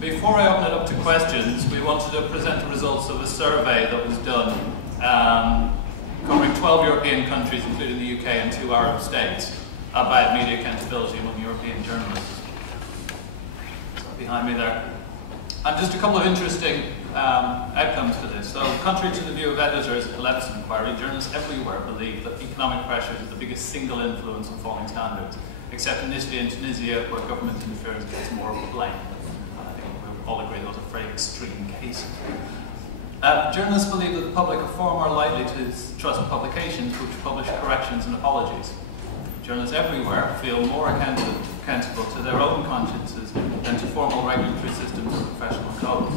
Before I open it up to questions, we wanted to present the results of a survey that was done covering 12 European countries, including the UK and 2 Arab states, about media accountability among European journalists. So behind me there. And just a couple of interesting outcomes to this. So, contrary to the view of editors at the Leveson inquiry, journalists everywhere believe that economic pressures is the biggest single influence on falling standards, except in Italy and Tunisia, where government interference gets more of the blame. I think we all agree those are very extreme cases. Journalists believe that the public are far more likely to trust publications which publish corrections and apologies. Journalists everywhere feel more accountable to their own consciences than to formal regulatory systems or professional codes.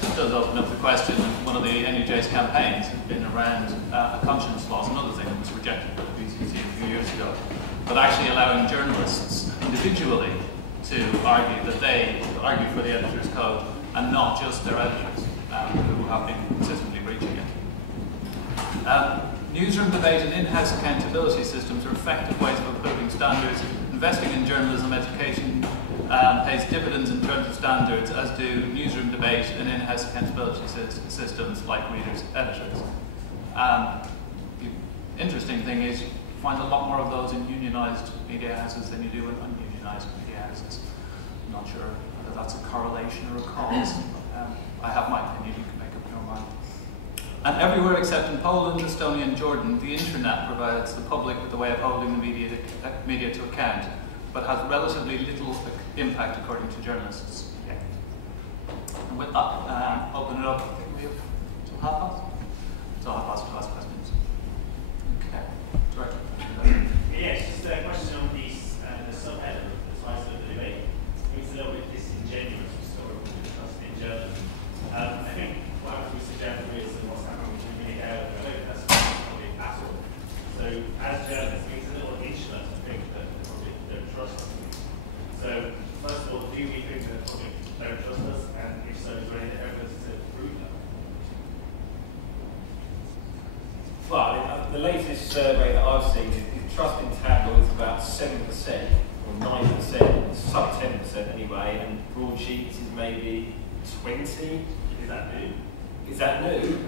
This does open up the question of one of the NUJ's campaigns has been around a conscience law, another thing that was rejected by the BCC a few years ago, but actually allowing journalists individually to argue that they argue for the editor's code and not just their editors who have been consistently breaching it. Newsroom debate and in-house accountability systems are effective ways of improving standards. Investing in journalism education pays dividends in terms of standards, as do newsroom debate and in-house accountability systems like readers, editors. The interesting thing is you find a lot more of those in unionised media houses than you do in ununionised media houses. I'm not sure whether that's a correlation or a cause. I have my opinion, you can make up your mind. And everywhere except in Poland, Estonia and Jordan, the internet provides the public with a way of holding the media to account, but has relatively little impact according to journalists. Yeah. And with that, open it up. I think we have till 30:30. So 30:30 to ask questions. Okay. Director. Yes, just a question on the subhead of the title of the debate. It's a little bit disingenuous historical trust in journalism. I think what we suggest is what's happening with media. I don't think that's probably at all. So as journalists, it's a little insular to think that the public don't trust us. So first of all, do we think that the public don't trust us? And if so, is there any evidence to prove that? Well, the latest survey that I've seen is trust in tabloids about 7% or 9%, sub 10% anyway, and broadsheets is maybe 20. Is that new? Is that new?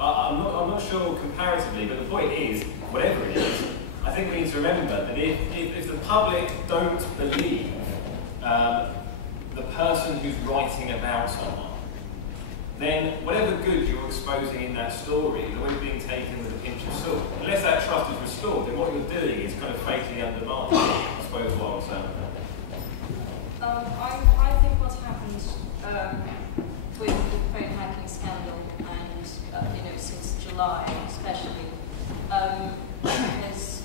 I'm not sure comparatively, but the point is, whatever it is, I think we need to remember that if the public don't believe the person who's writing about someone, then whatever good you're exposing in that story is always being taken with a pinch of salt. Unless that trust is restored, then what you're doing is kind of fatally undermining, I suppose, what I'm saying. I think what's happened with the phone hacking scandal and since July especially has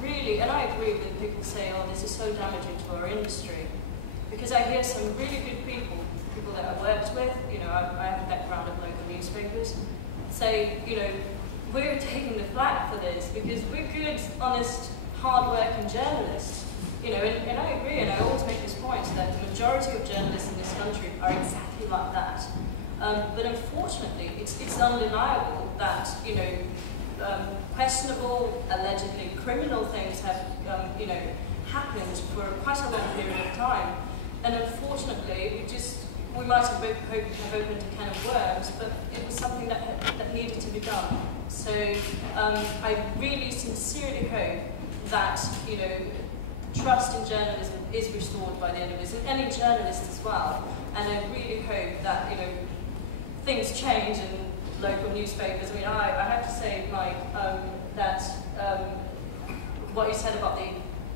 really, and I agree with people say, oh, this is so damaging to our industry, because I hear some really good people that I worked with, I have a background of local newspapers, say, we're taking the flak for this because we're good, honest, hard-working journalists. And I agree, and I always make this point that the majority of journalists in this country are exactly like that. But unfortunately, it's undeniable that questionable, allegedly criminal things have happened for quite a long period of time. And unfortunately, we might have opened a can of worms, but it was something that needed to be done. So I really sincerely hope that trust in journalism is restored by the editors and any journalist as well. And I really hope that things change in local newspapers. I mean, I have to say, Mike, that what you said about the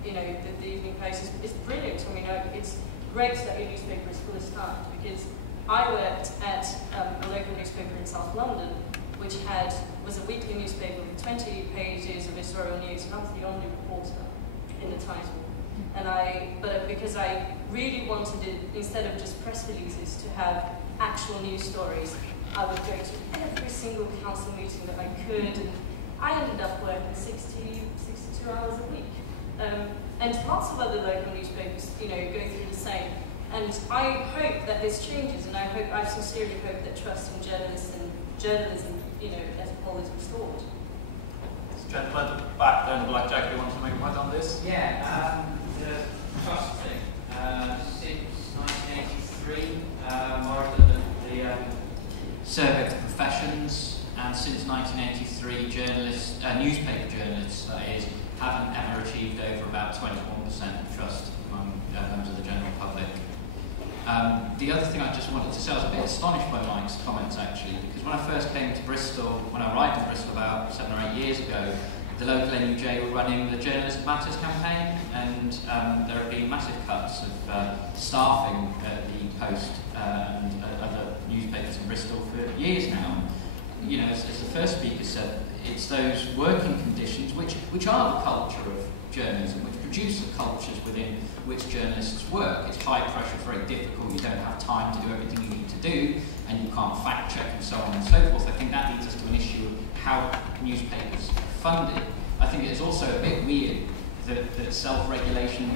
evening post is brilliant. I mean, it's great that your newspaper is fully staffed, because I worked at a local newspaper in South London, which was a weekly newspaper with 20 pages of historical news, and I was the only reporter in the title. But because I really wanted it, instead of just press releases, to have actual news stories, I would go to every single council meeting that I could, and I ended up working 62 hours a week. And lots of other local newspapers, go through the same. And I hope that this changes, and I sincerely hope that trust in journalists and journalism, as a whole, is restored. Gentleman at the back there in the black jacket, wants to make a point on this? Yeah, the trust thing. Since 1983, or the survey of professions, and since 1983, newspaper journalists, that is, haven't ever achieved over about 21% trust among members of the general public. The other thing I just wanted to say, I was a bit astonished by Mike's comments actually, because when I first came to Bristol, when I arrived in Bristol about 7 or 8 years ago, the local NUJ were running the Journalism Matters campaign, and there have been massive cuts of staffing at the Post and other newspapers in Bristol for years now. You know, as the first speaker said, it's those working conditions which are the culture of journalism, which produce the cultures within which journalists work. It's high pressure, very difficult, you don't have time to do everything you need to do, and you can't fact check and so on and so forth. I think that leads us to an issue of how newspapers are funded. I think it's also a bit weird that self-regulation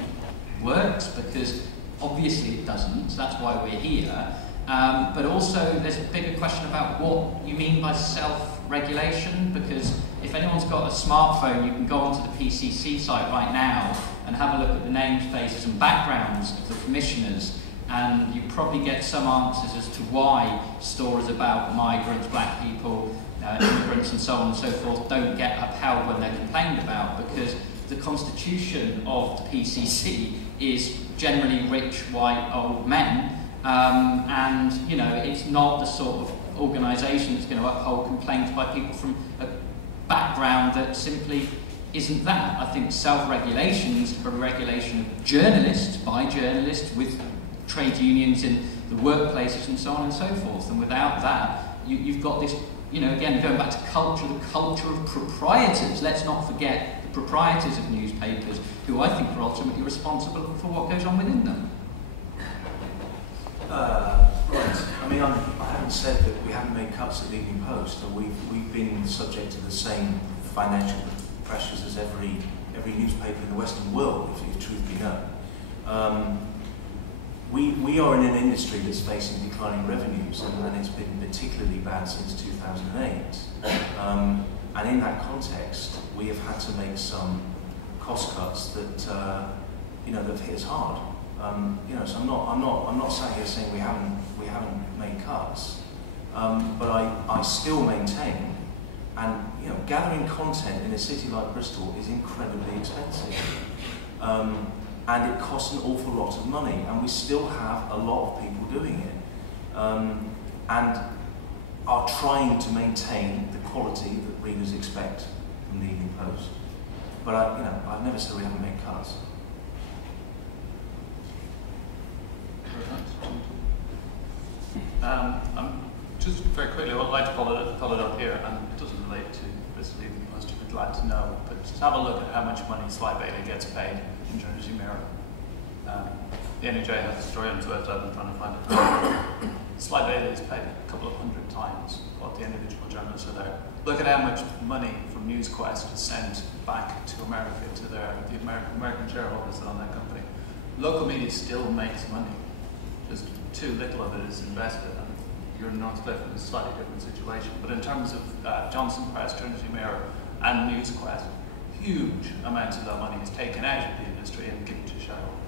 works, because obviously it doesn't, so that's why we're here. But also there's a bigger question about what you mean by self-regulation, because if anyone's got a smartphone, you can go onto the PCC site right now and have a look at the names, faces and backgrounds of the commissioners, and you probably get some answers as to why stories about migrants, black people, immigrants and so on and so forth don't get upheld when they're complained about, because the constitution of the PCC is generally rich, white, old men, and you know, it's not the sort of organisation that's going to uphold complaints by people from a background that simply isn't that. I think self-regulation needs to be regulation of journalists, by journalists, with trade unions in the workplaces and so on and so forth, and without that, you've got this, you know, again, going back to culture, the culture of proprietors. Let's not forget the proprietors of newspapers, who I think are ultimately responsible for what goes on within them. Right. I mean, I haven't said that we haven't made cuts at the Evening Post, and we've been subject to the same financial pressures as every newspaper in the Western world, if truth be known. We are in an industry that's facing declining revenues, and it's been particularly bad since 2008. And in that context, we have had to make some cost cuts that you know, that have hit us hard. You know, so I'm not sat here saying we haven't made cuts, but I still maintain, and you know, gathering content in a city like Bristol is incredibly expensive. And it costs an awful lot of money, and we still have a lot of people doing it, and are trying to maintain the quality that readers expect from the Evening Post. But you know, I've never said we haven't made cuts. Just very quickly, I would like to follow it up here, and it doesn't relate to Bristol Evening Post, if you'd like to know, but just have a look at how much money Sly Bailey gets paid in Trinity Mirror. The NUJ has a story on Twitter, I've been trying to find it. Sly Bailey is paid a couple of 100 times what the individual journalists are there. Look at how much money from NewsQuest is sent back to America, to the American shareholders that own that company. Local media still makes money, just too little of it is invested. And you're in Northcliffe in a slightly different situation. But in terms of Johnson Press, Trinity Mirror and NewsQuest, huge amounts of that money is taken out of the industry and given to shareholders.